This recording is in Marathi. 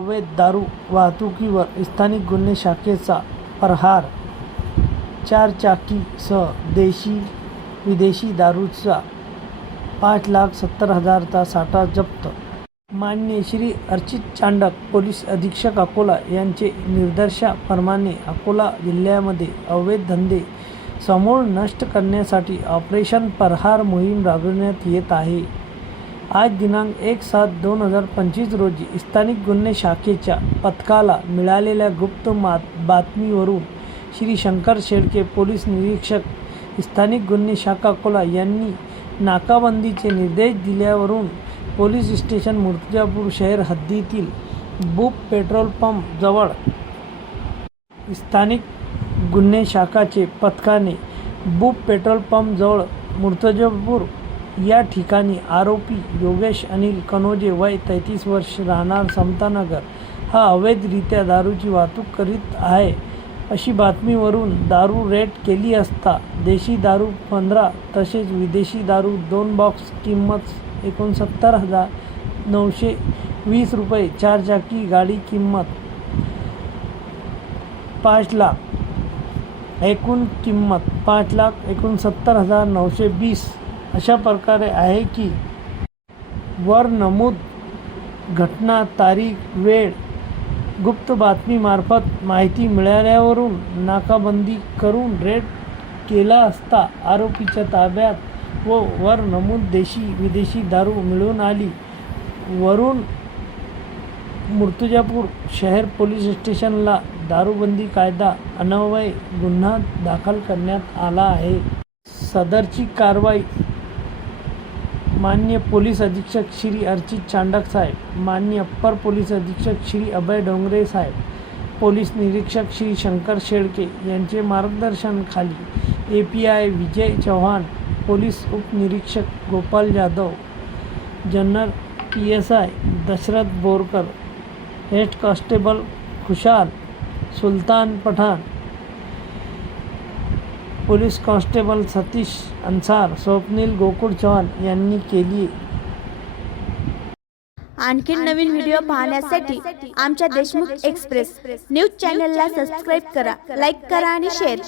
अवैध दारू वाहतुकीवर स्थानिक गुन्हे शाखेचा प्रहार, 4 चाकीसह देशी विदेशी दारूचा 5,70,000चा साठा जप्त। मान्य श्री अर्चित चांडक, पोलीस अधीक्षक अकोला यांचे निर्देशाप्रमाणे अकोला जिल्ह्यामध्ये अवैध धंदे समूळ नष्ट करण्यासाठी ऑपरेशन प्रहार मोहीम राबविण्यात येत आहे। आज दिनांक 1/7/2025 रोजी स्थानिक गुन्हे शाखेच्या पथकाला मिळालेल्या गुप्त बातमीवरून श्री शंकर शेळके, पोलीस निरीक्षक, स्थानिक गुन्हे शाखा अकोला यांनी नाकाबंदीचे निर्देश दिल्यावरून पोलीस स्टेशन मूर्तिजापूर शहर हद्दीतील बुप पेट्रोल पंप जवळ स्थानिक गुन्हे शाखाचे पथकाने बुप पेट्रोल पंप जवळ मूर्तिजापूर या ठिकाणी आरोपी योगेश अनिल कनोजे वय 33 वर्ष राहणार समतानगर हा अवैधरित्या दारूची वाहतूक करीत आहे अशी बातमीवरून दारू रेड केली असता देशी दारू 15 तसेच विदेशी दारू 2 बॉक्स किंमत 69,920 रुपये, 4 चाकी गाडी किंमत 5 लाख, एकूण किंमत 5,69,920 अशा प्रकारे आहे की वर नमूद घटना, तारीख, वेळ गुप्त बातमीमार्फत माहिती मिळाल्यावरून नाकाबंदी करून रेड केला असता आरोपीच्या ताब्यात व वर नमूद देशी विदेशी दारू मिळून आली। वरून मूर्तिजापूर शहर पोलीस स्टेशनला दारूबंदी कायदा अन्वये गुन्हा दाखल करण्यात आला आहे। सदरची कारवाई मान्य पोलीस अधीक्षक श्री अर्चित चांडक साहेब, मान्य अप्पर पोलीस अधीक्षक श्री अभय डोंगरे साहेब, पोलीस निरीक्षक श्री शंकर शेळके यांचे मार्गदर्शनाखाली API विजय चव्हाण, पोलीस उपनिरीक्षक Gopal Jadhav, general PSI Dashrath Borkar, head constable Khushal Sultan Pathan, police constable Satish Ansar, Swapnil Gokul Chavan यांनी केली। आणखी नवीन व्हिडिओ पाहण्यासाठी आमच्या देशमुख एक्सप्रेस न्यूज चॅनलला सबस्क्राईब करा, लाईक करा आणि शेअर करा।